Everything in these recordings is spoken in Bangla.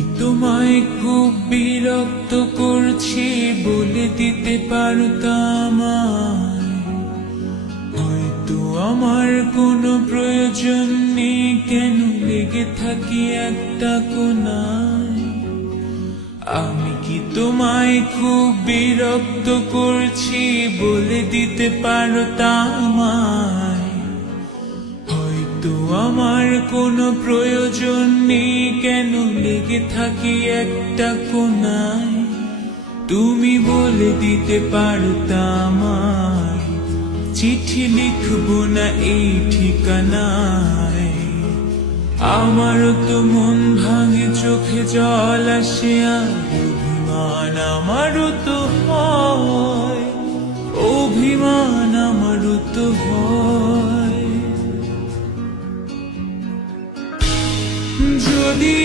কি তোমায় খুব বিরক্ত করছি বলে দিতে পারতাম, হয়তো আমার কোনো প্রয়োজন নেই, কেন লেগে থাকি একটা কোনায়। আমি কি তোমায় খুব বিরক্ত করছি বলে দিতে পারতাম, হয়তো আমার কোনো প্রয়োজন নেই, কেন লেগে থাকি একটা কোনায়। তুমি বলে দিতে পারতাম চিঠি লিখবো না এই ঠিকানায়। আমারও তো মন ভাঙে, চোখে জল আসে, আর অভিমান আমারও তো হয়, অভিমান আমারও তো হয়। যদি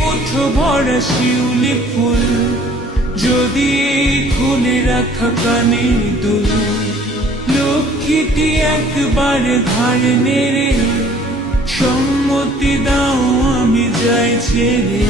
মুঠো ভরা শিউলি ফুল, যদি খুলে রাখা কানের দুল, লক্ষ্মীটি একবার ধার নেড়ে সম্মতি দাও আমি যাই ছেড়ে।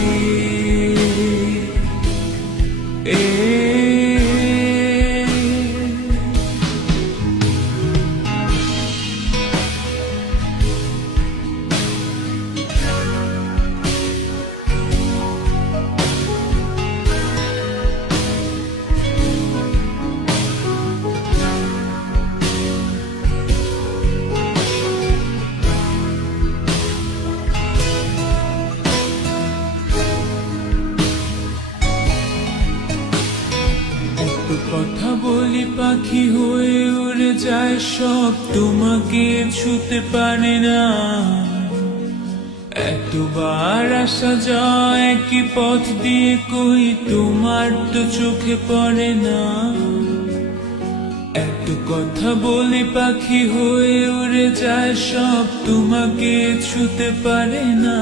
কথা বলি পাখি হয়ে উড়ে যায় সব, তোমাকে ছুতে পারে না। এতবার আসা যায় একই পথ দিয়ে, কই তোমার তো চোখে পড়ে না। এত কথা বলি পাখি হয়ে উড়ে যায় সব, তোমাকে ছুতে পারে না।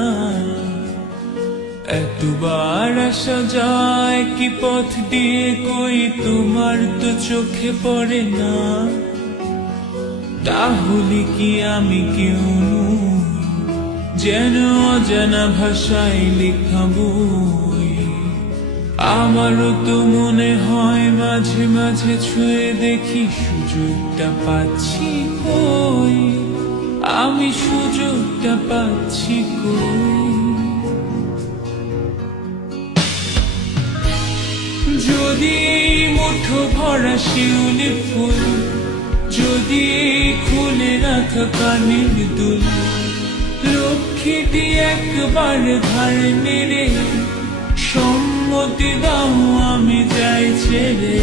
এতবার আসা যায় কি পথ দিয়ে, কই তোমার তো চোখে পড়ে না। তাহলে কি আমি কেউ নই, যেন অজানা ভাষায় লেখা বই। আমারও তো মনে হয় মাঝে মাঝে ছুঁয়ে দেখি সুযোগটা পাচ্ছি কই, আমি সুযোগটা পাচ্ছি কই। যদি মুঠো ভরা শিউলি ফুল, যদি খুলে রাখা কানের দুল, লক্ষ্মীটি একবার ধার নেড়ে সম্মতি দাও আমি যাই ছেড়ে।